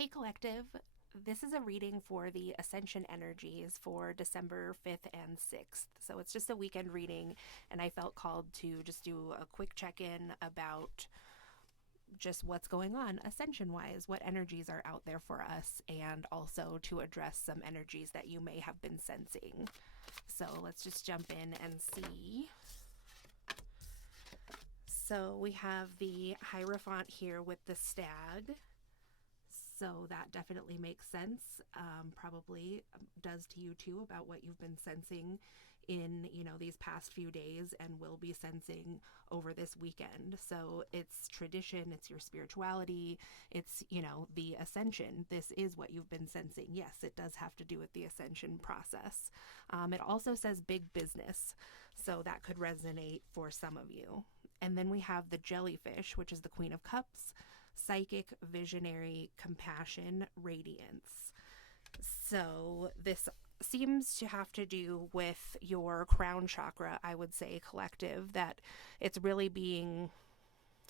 Hey, Collective. This is a reading for the Ascension energies for December 5th and 6th. So it's just a weekend reading, and I felt called to just do a quick check in about just what's going on ascension wise, what energies are out there for us, and also to address some energies that you may have been sensing. So let's just jump in and see. So we have the Hierophant here with the stag. So that definitely makes sense. Probably does to you too about what you've been sensing in, these past few days and will be sensing over this weekend. So it's tradition, it's your spirituality, it's, the ascension. This is what you've been sensing. Yes, it does have to do with the ascension process. It also says big business. So that could resonate for some of you. And then we have the jellyfish, which is the Queen of Cups. Psychic, visionary, compassion, radiance. So this seems to have to do with your crown chakra, I would say, collective, that it's really being,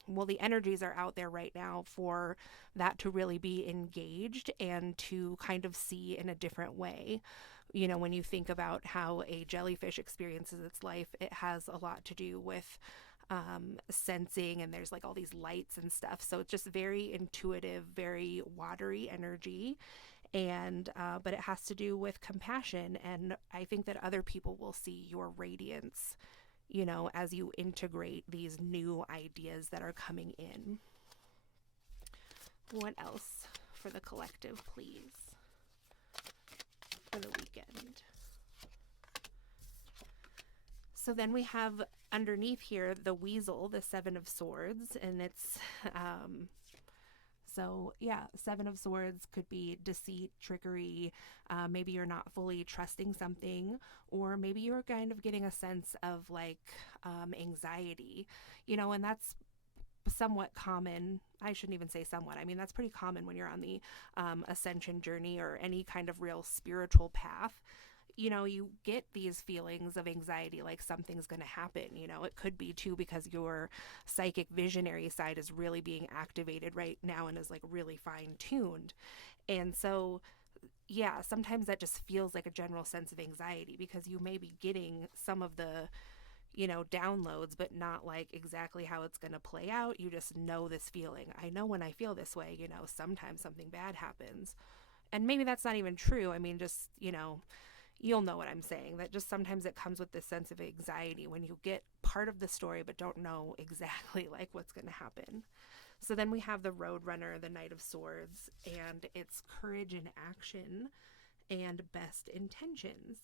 well, the energies are out there right now for that to really be engaged and to kind of see in a different way. When you think about how a jellyfish experiences its life, it has a lot to do with sensing, and there's like all these lights and stuff. So it's just very intuitive, very watery energy. And, but it has to do with compassion. And I think that other people will see your radiance, as you integrate these new ideas that are coming in. What else for the collective, please, for the weekend? So then we have underneath here the weasel, the Seven of Swords, and it's, Seven of Swords could be deceit, trickery. Maybe you're not fully trusting something, or maybe you're kind of getting a sense of like anxiety, and that's somewhat common. I shouldn't even say somewhat. I mean, that's pretty common when you're on the ascension journey or any kind of real spiritual path. You get these feelings of anxiety, like something's going to happen. It could be too because your psychic visionary side is really being activated right now and is like really fine tuned. And so, yeah, sometimes that just feels like a general sense of anxiety because you may be getting some of the, downloads, but not like exactly how it's going to play out. You just know this feeling. I know when I feel this way, sometimes something bad happens. And maybe that's not even true. I mean, just, you'll know what I'm saying, that just sometimes it comes with this sense of anxiety when you get part of the story but don't know exactly like what's going to happen. So then we have the Roadrunner, the Knight of Swords, and it's courage in action and best intentions.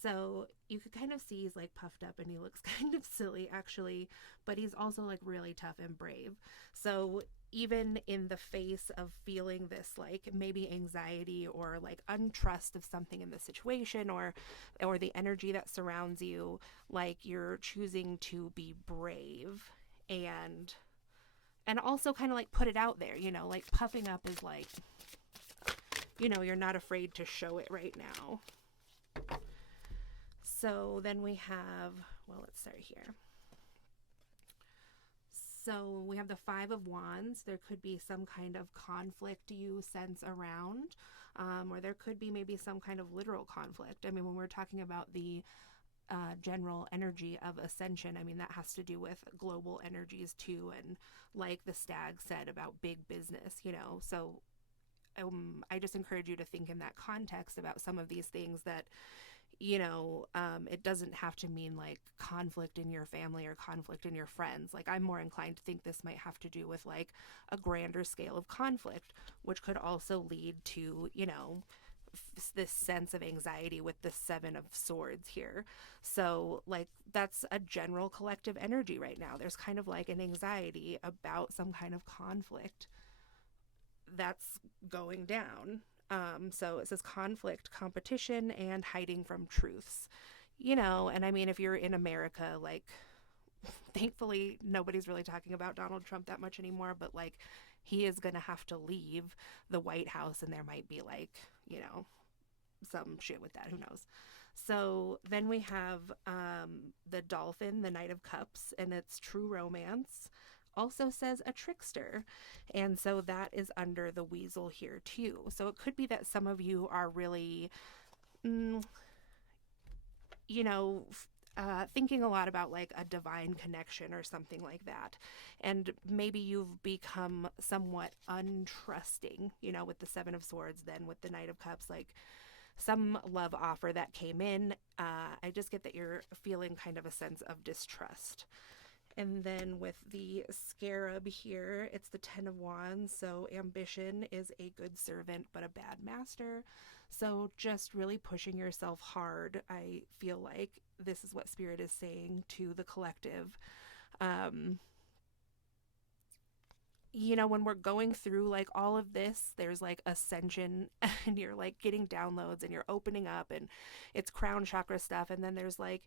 So you could kind of see he's like puffed up and he looks kind of silly actually, but he's also like really tough and brave. So even in the face of feeling this like maybe anxiety or like untrust of something in the situation or the energy that surrounds you, like you're choosing to be brave and also kind of like put it out there, like puffing up is like, you're not afraid to show it right now. So then we have, well, let's start here. So we have the Five of Wands. There could be some kind of conflict you sense around, or there could be maybe some kind of literal conflict. I mean, when we're talking about the general energy of ascension, I mean, that has to do with global energies too. And like the stag said about big business, so I just encourage you to think in that context about some of these things that, it doesn't have to mean like conflict in your family or conflict in your friends. Like I'm more inclined to think this might have to do with like a grander scale of conflict, which could also lead to, this sense of anxiety with the Seven of Swords here. So like that's a general collective energy right now. There's kind of like an anxiety about some kind of conflict that's going down. So it says conflict, competition, and hiding from truths. And I mean, if you're in America, like, thankfully, nobody's really talking about Donald Trump that much anymore, but like, he is going to have to leave the White House, and there might be like, some shit with that. Who knows? So then we have the Dolphin, the Knight of Cups, and it's true romance. also says a trickster. And so that is under the weasel here too. So it could be that some of you are really, mm, you know, thinking a lot about like a divine connection or something like that. And maybe you've become somewhat untrusting, with the Seven of Swords, then with the Knight of Cups, like some love offer that came in. I just get that you're feeling kind of a sense of distrust. And then with the scarab here, it's the Ten of Wands. So ambition is a good servant, but a bad master. So just really pushing yourself hard. I feel like this is what Spirit is saying to the collective. Um, when we're going through like all of this, there's like ascension and you're like getting downloads and you're opening up and it's crown chakra stuff. And then there's like,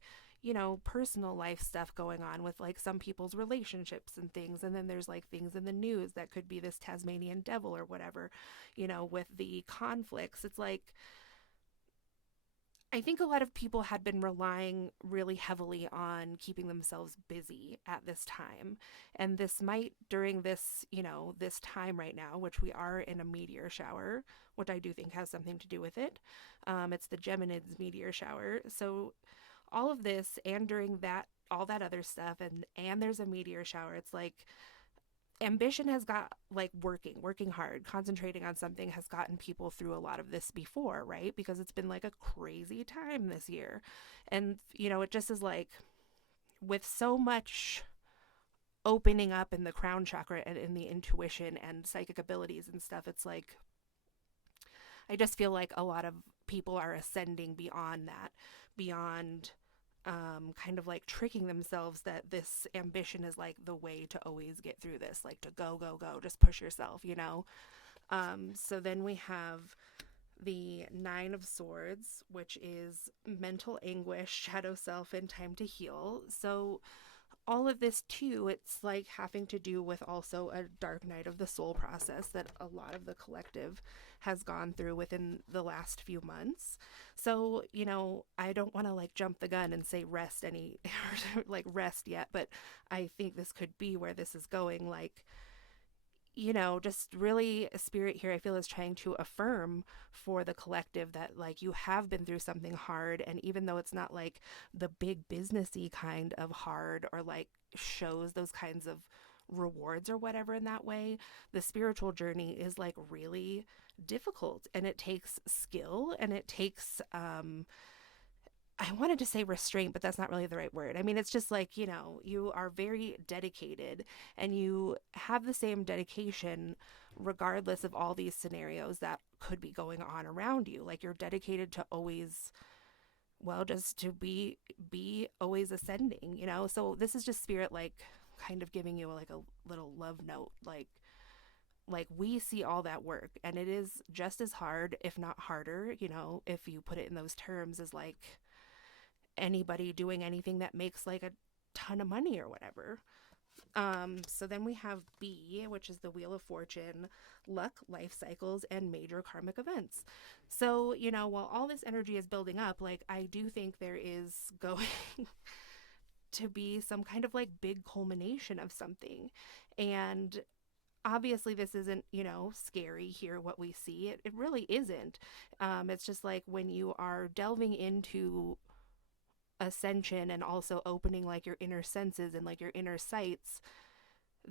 personal life stuff going on with like some people's relationships and things. And then there's like things in the news that could be this Tasmanian devil or whatever, with the conflicts. It's like, I think a lot of people had been relying really heavily on keeping themselves busy at this time. And this might, during this, this time right now, which we are in a meteor shower, which I do think has something to do with it. It's the Geminids meteor shower. So all of this, and during that, all that other stuff, and there's a meteor shower, it's like ambition has got like working hard, concentrating on something has gotten people through a lot of this before, right? Because it's been like a crazy time this year. And, it just is like with so much opening up in the crown chakra and in the intuition and psychic abilities and stuff, it's like, I just feel like a lot of people are ascending beyond that, beyond kind of like tricking themselves that this ambition is like the way to always get through this, like to go, just push yourself, So then we have the Nine of Swords, which is mental anguish, shadow self, and time to heal. So all of this too, it's like having to do with also a dark night of the soul process that a lot of the collective has gone through within the last few months. So, I don't want to like jump the gun and say rest rest yet, but I think this could be where this is going. Like, just really Spirit here, I feel, is trying to affirm for the collective that like you have been through something hard. And even though it's not like the big businessy kind of hard or like shows those kinds of rewards or whatever in that way, the spiritual journey is like really difficult, and it takes skill, and it takes I wanted to say restraint, but that's not really the right word. I mean, it's just like, you are very dedicated and you have the same dedication regardless of all these scenarios that could be going on around you. Like you're dedicated to always, well, just to be always ascending, So this is just Spirit like kind of giving you like a little love note, like we see all that work, and it is just as hard, if not harder, if you put it in those terms, as like anybody doing anything that makes like a ton of money or whatever. So then we have B, which is the Wheel of Fortune, luck, life cycles, and major karmic events. So, while all this energy is building up, like I do think there is going to be some kind of like big culmination of something. And obviously this isn't, scary here, what we see. It really isn't. It's just like when you are delving into ascension and also opening like your inner senses and like your inner sights,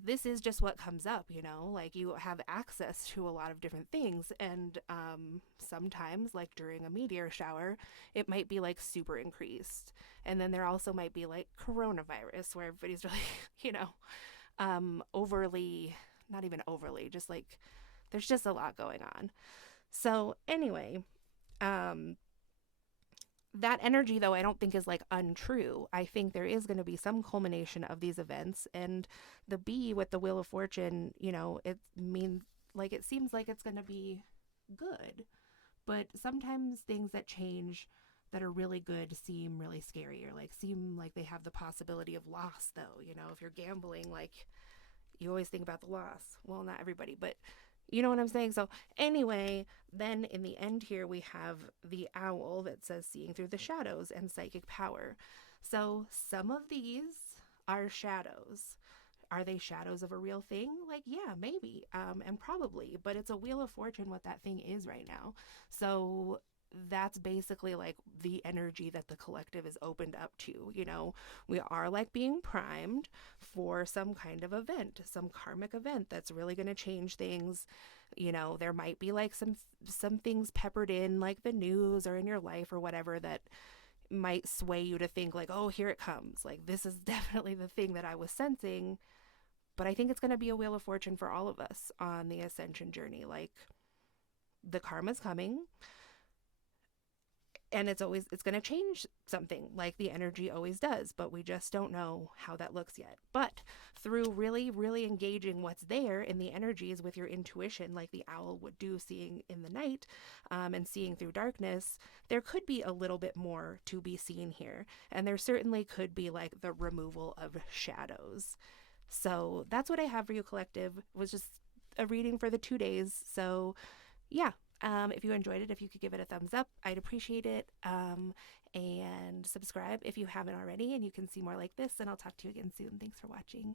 this is just what comes up, like you have access to a lot of different things. And sometimes like during a meteor shower, it might be like super increased. And then there also might be like coronavirus where everybody's really, overly, not even overly, just like there's just a lot going on. So anyway, that energy, though, I don't think is like untrue. I think there is going to be some culmination of these events. And the B with the Wheel of Fortune, it means like it seems like it's going to be good. But sometimes things that change that are really good seem really scary, or like seem like they have the possibility of loss, though. If you're gambling, like you always think about the loss. Well, not everybody, but you know what I'm saying? So anyway, then in the end here, we have the owl that says seeing through the shadows and psychic power. So some of these are shadows. Are they shadows of a real thing? Like, yeah, maybe, and probably, but it's a wheel of fortune what that thing is right now. So that's basically like the energy that the collective is opened up to. We are like being primed for some kind of event, some karmic event that's really going to change things. There might be like some things peppered in, like the news or in your life or whatever, that might sway you to think like, oh, here it comes, like this is definitely the thing that I was sensing. But I think it's going to be a wheel of fortune for all of us on the ascension journey. Like, the karma's coming, and it's going to change something, like the energy always does, but we just don't know how that looks yet. But through really really engaging what's there in the energies with your intuition, like the owl would do, seeing in the night, and seeing through darkness, there could be a little bit more to be seen here, and there certainly could be like the removal of shadows. So that's what I have for you, collective. It was just a reading for the 2 days. So yeah, if you enjoyed it, if you could give it a thumbs up, I'd appreciate it. And subscribe if you haven't already, and you can see more like this. And I'll talk to you again soon. Thanks for watching.